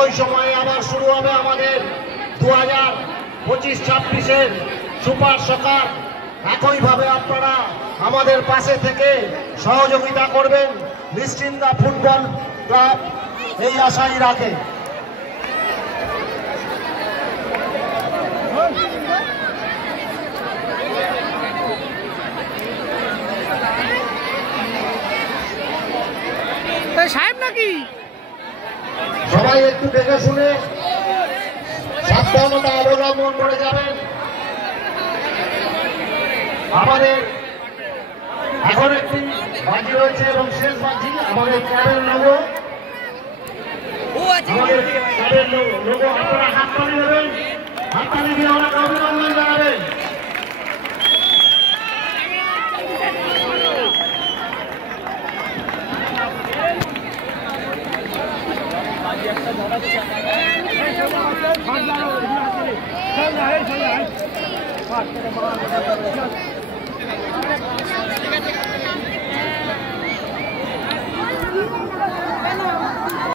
ওই সময়ে আবার শুরু হবে আমাদের 2025-26-এর সুপার সকার। একইভাবে আপনারা আমাদের পাশে থেকে সহযোগিতা করবেন। নিশ্চিন্দা ফুটবল ক্লাব এই আশাই রাখে। সাহেব নাকি সবাই একটু দেখে শুনে সাবধানতা অবলম্বন করে যাবেন। আমাদের এখন একটি বাজি রয়েছে এবং শেষ বাজি আমাদের ক্লাবের লোগো। আমাদের ক্লাবের লোগো আপনারা হাততালি দেবেন, হাততালি দিয়ে ওনাকে অভিনন্দন জানাবেন।